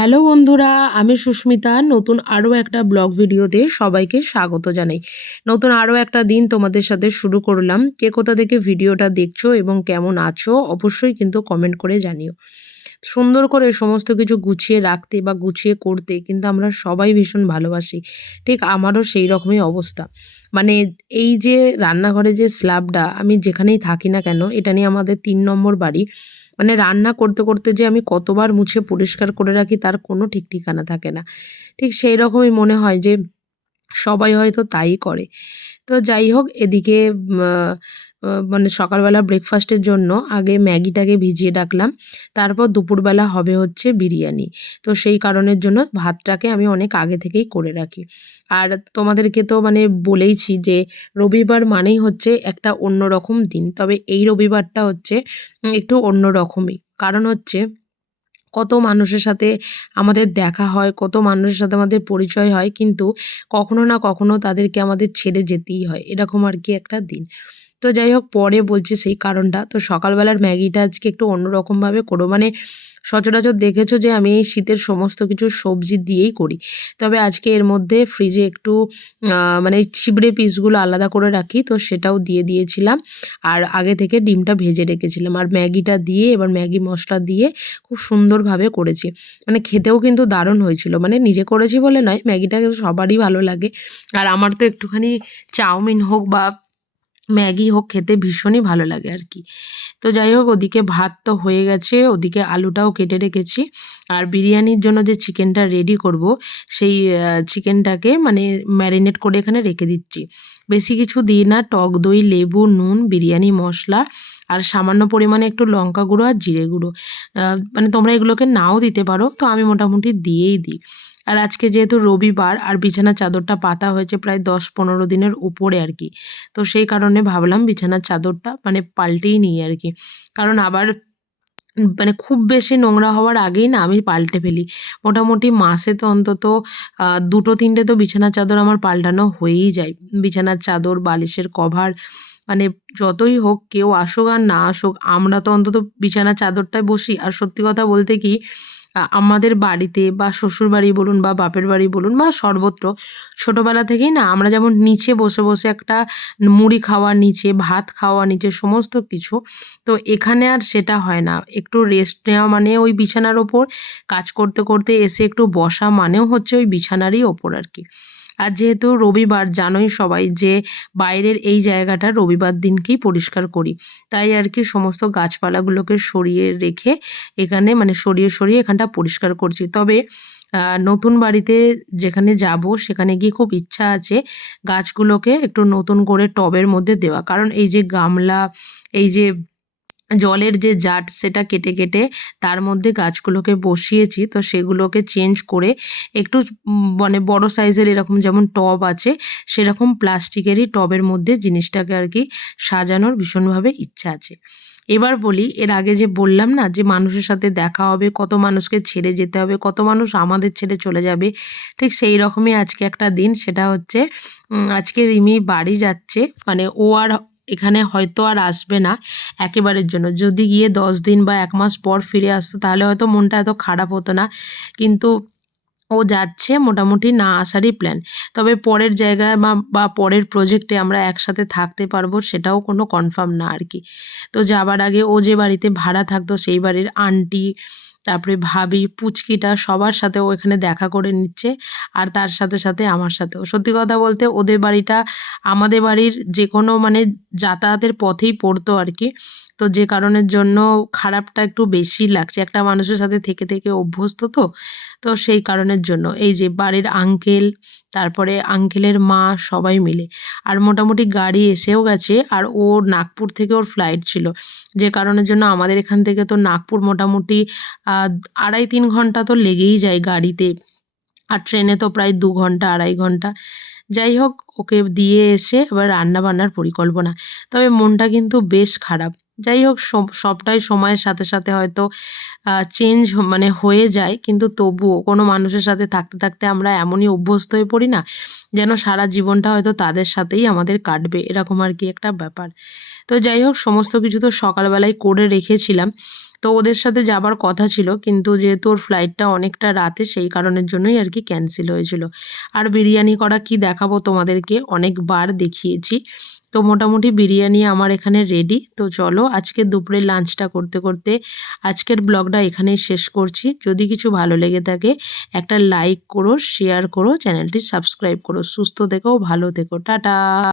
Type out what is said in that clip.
Hello বন্ধুরা, আমি সুস্মিতা। নতুন আরও একটা ব্লগ ভিডিওতে সবাইকে স্বাগত জানাই। নতুন আরও একটা দিন তোমাদের সাথে শুরু করলাম। কে কোথা থেকে ভিডিওটা দেখছো এবং কেমন আছো অবশ্যই কিন্তু কমেন্ট করে জানিও। সুন্দর করে সমস্ত কিছু গুছিয়ে রাখতে বা গুছিয়ে করতে কিন্তু আমরা সবাই ভীষণ ভালোবাসি। ঠিক আমারও সেই রকমই অবস্থা। মানে এই যে রান্নাঘরে যে স্ল্যাবটা, আমি যেখানেই থাকি না কেন, এটা নিয়ে আমাদের ৩ নম্বর বাড়ি। মানে রান্না করতে করতে যে আমি কতবার মুছে পরিষ্কার করে রাখি তার কোনো ঠিক ঠিকানা থাকে না। ঠিক সেই রকমই মনে হয় যে সবাই হয়তো তাই করে। তো যাই হোক, এদিকে আ মানে সকালবেলা ব্রেকফাস্টের জন্য আগে ম্যাগিটাকে ভিজিয়ে রাখলাম। তারপর দুপুরবেলা হবে হচ্ছে বিরিয়ানি। তো সেই কারণের জন্য ভাতটাকে আমি অনেক আগে থেকেই করে রাখি। আর তোমাদেরকে তো মানে বলেইছি যে রবিবার মানেই হচ্ছে একটা অন্যরকম দিন। তবে এই রবিবারটা হচ্ছে একটু অন্যরকমই। কারণ হচ্ছে কত মানুষের সাথে আমাদের দেখা হয়, কত মানুষের সাথে আমাদের পরিচয় হয়, কিন্তু কখনো না কখনো তাদেরকে আমাদের ছেড়ে যেতেই হয়। এরকম আরকি একটা দিন। তো যাই হোক, পরে বলছি সেই কারণটা। তো সকালবেলার ম্যাগিটা আজকে একটু অন্যরকমভাবে করব। মানে সচরাচর দেখেছো যে আমি এই শীতের সমস্ত কিছু সবজি দিয়েই করি। তবে আজকে এর মধ্যে ফ্রিজে একটু মানে ছিবড়ে পিসগুলো আলাদা করে রাখি, তো সেটাও দিয়ে দিয়েছিলাম। আর আগে থেকে ডিমটা ভেজে রেখেছিলাম। আর ম্যাগিটা দিয়ে এবার ম্যাগি মসলা দিয়ে খুব সুন্দরভাবে করেছি। মানে খেতেও কিন্তু দারুণ হয়েছিল। মানে নিজে করেছি বলে নয়, ম্যাগিটা কিন্তু সবারই ভালো লাগে। আর আমার তো একটুখানি চাউমিন হোক বা ম্যাগি হোক খেতে ভীষণই ভালো লাগে আরকি। তো যাই হোক, ওদিকে ভাত তো হয়ে গেছে, ওদিকে আলুটাও কেটে রেখেছি। আর বিরিয়ানির জন্য যে চিকেনটা রেডি করব, সেই চিকেনটাকে মানে ম্যারিনেট করে এখানে রেখে দিচ্ছি। বেশি কিছু দিই না, টক দই, লেবু, নুন, বিরিয়ানি মসলা আর সামান্য পরিমাণে একটু লঙ্কা গুঁড়ো আর জিরে গুঁড়ো। মানে তোমরা এগুলোকে নাও দিতে পারো, তো আমি মোটামুটি দিয়েই দিই। আর আজকে যেহেতু রবিবার আর বিছানার চাদরটা পাতা হয়েছে প্রায় ১০-১৫ দিনের উপরে আরকি। তো সেই কারণে ভাবলাম বিছানার চাদরটা মানে পাল্টেই নিই আরকি। কারণ আবার মানে খুব বেশি নোংরা হওয়ার আগেই না আমি পাল্টে ফেলি। মোটামুটি মাসে তো অন্তত ২টো-৩টে তো বিছানার চাদর আমার পাল্টানো হয়েই যায়। বিছানার চাদর, বালিশের কভার, মানে যতই হোক, কেউ আসুক আর না আসুক, আমরা তো অন্তত বিছানার চাদরটায় বসি। আর সত্যি কথা বলতে কি, আমাদের বাড়িতে বা শ্বশুরবাড়ি বলুন বা বাপের বাড়ি বলুন বা সর্বত্র ছোটবেলা থেকেই না আমরা যেমন নিচে বসে, বসে একটা মুড়ি খাওয়া নিচে, ভাত খাওয়া নিচে, সমস্ত কিছু। তো এখানে আর সেটা হয় না। একটু রেস্ট নেওয়া মানে ওই বিছানার ওপর, কাজ করতে, করতে এসে একটু বসা মানেও হচ্ছে ওই বিছানারই ওপর আরকি। আর যেহেতু রবিবার জানোই সবাই যে বাইরের এই জায়গাটা রবিবার দিনকেই পরিষ্কার করি। তাই আরকি সমস্ত গাছপালাগুলোকে সরিয়ে রেখে এখানে মানে সরিয়ে, সরিয়ে এখানটা পরিষ্কার করছি। তবে নতুন বাড়িতে যেখানে যাব সেখানে গিয়ে খুব ইচ্ছা আছে গাছগুলোকে একটু নতুন করে টবের মধ্যে দেওয়া। কারণ এই যে গামলা, এই যে জলের যে জার সেটা কেটে, কেটে তার মধ্যে গাছগুলোকে বসিয়েছি। তো সেগুলোকে চেঞ্জ করে একটু মানে বড় সাইজের এরকম যেমন টব আছে, সেরকম প্লাস্টিকেরই টবের মধ্যে জিনিসটাকে আরকি সাজানোর ভীষণভাবে ইচ্ছা আছে। এবার বলি, এর আগে যে বললাম না যে মানুষের সাথে দেখা হবে, কত মানুষকে ছেড়ে যেতে হবে, কত মানুষ আমাদের ছেড়ে চলে যাবে। ঠিক সেই রকমই আজকে একটা দিন। সেটা হচ্ছে আজকে রিমি বাড়ি যাচ্ছে। মানে ও আর এখানে হয়তো আর আসবে না একেবারের জন্য। যদি গিয়ে ১০ দিন বা ১ মাস পর ফিরে আসতো তাহলে হয়তো মনটা এত খারাপ হতো না। কিন্তু ও যাচ্ছে, মোটামুটি না আসারই প্ল্যান। তবে পরের জায়গায় বা পরের প্রজেক্টে আমরা একসাথে থাকতে পারবো সেটাও কোনো কনফার্ম না আরকি। তো যাবার আগে ও যে বাড়িতে ভাড়া থাকতো সেই বাড়ির আন্টি, তারপরে ভাবি, পুচকিটা সবার সাথে ও এখানে দেখা করে নিচ্ছে। আর তার সাথে, সাথে আমার সাথেও। সত্যি কথা বলতে ওদের বাড়িটা আমাদের বাড়ির যেকোনো মানে যাতায়াতের পথেই পড়তো আরকি। তো যে কারণের জন্য খারাপটা একটু বেশিই লাগছে। একটা মানুষের সাথে থেকে, থেকে অভ্যস্ত তো। তো সেই কারণের জন্য এই যে বাড়ির আঙ্কেল, তারপরে আঙ্কেলের মা সবাই মিলে। আর মোটামুটি গাড়ি এসেও গেছে। আর ওর নাগপুর থেকে ওর ফ্লাইট ছিল। যে কারণের জন্য আমাদের এখান থেকে তো নাগপুর মোটামুটি আ ২.৫-৩ ঘন্টা তো লেগেই যায় গাড়িতে। আর ট্রেনে তো প্রায় ২ ঘন্টা, ২.৫ ঘন্টা। যাই হোক, ওকে দিয়ে এসে এবার রান্না-বান্নার পরিকল্পনা। তবে মনটা কিন্তু বেশ খারাপ। যাই হোক, সবটাই সময়ের সাথে, সাথে হয়তো চেঞ্জ মানে হয়ে যায়। কিন্তু তবুও কোনো মানুষের সাথে থাকতে, থাকতে আমরা এমনই অভ্যস্ত হয়ে পড়ি না, যেন সারা জীবনটা হয়তো তাদের সাথেই আমাদের কাটবে। এরকম আরকি একটা ব্যাপার। তো যাই হোক, সমস্ত কিছু তো সকালবেলায় করে রেখেছিলাম। তো ওদের সাথে যাবার কথা ছিল, কিন্তু যেহেতু ওর ফ্লাইটটা অনেকটা রাতে সেই কারণের জন্যই আর কি ক্যান্সেল হয়েছিল। আর বিরিয়ানি করা কি দেখাবো তোমাদেরকে, অনেকবার দেখিয়েছি। তো মোটামুটি বিরিয়ানি আমার এখানে রেডি। তো চলো আজকে দুপুরের লাঞ্চটা করতে করতে আজকের ব্লগটা এখানেই শেষ করছি। যদি কিছু ভালো লেগে থাকে একটা লাইক করো, শেয়ার করো, চ্যানেলটি সাবস্ক্রাইব করো। সুস্থ থেকো, ভালো থেকো, টাটা।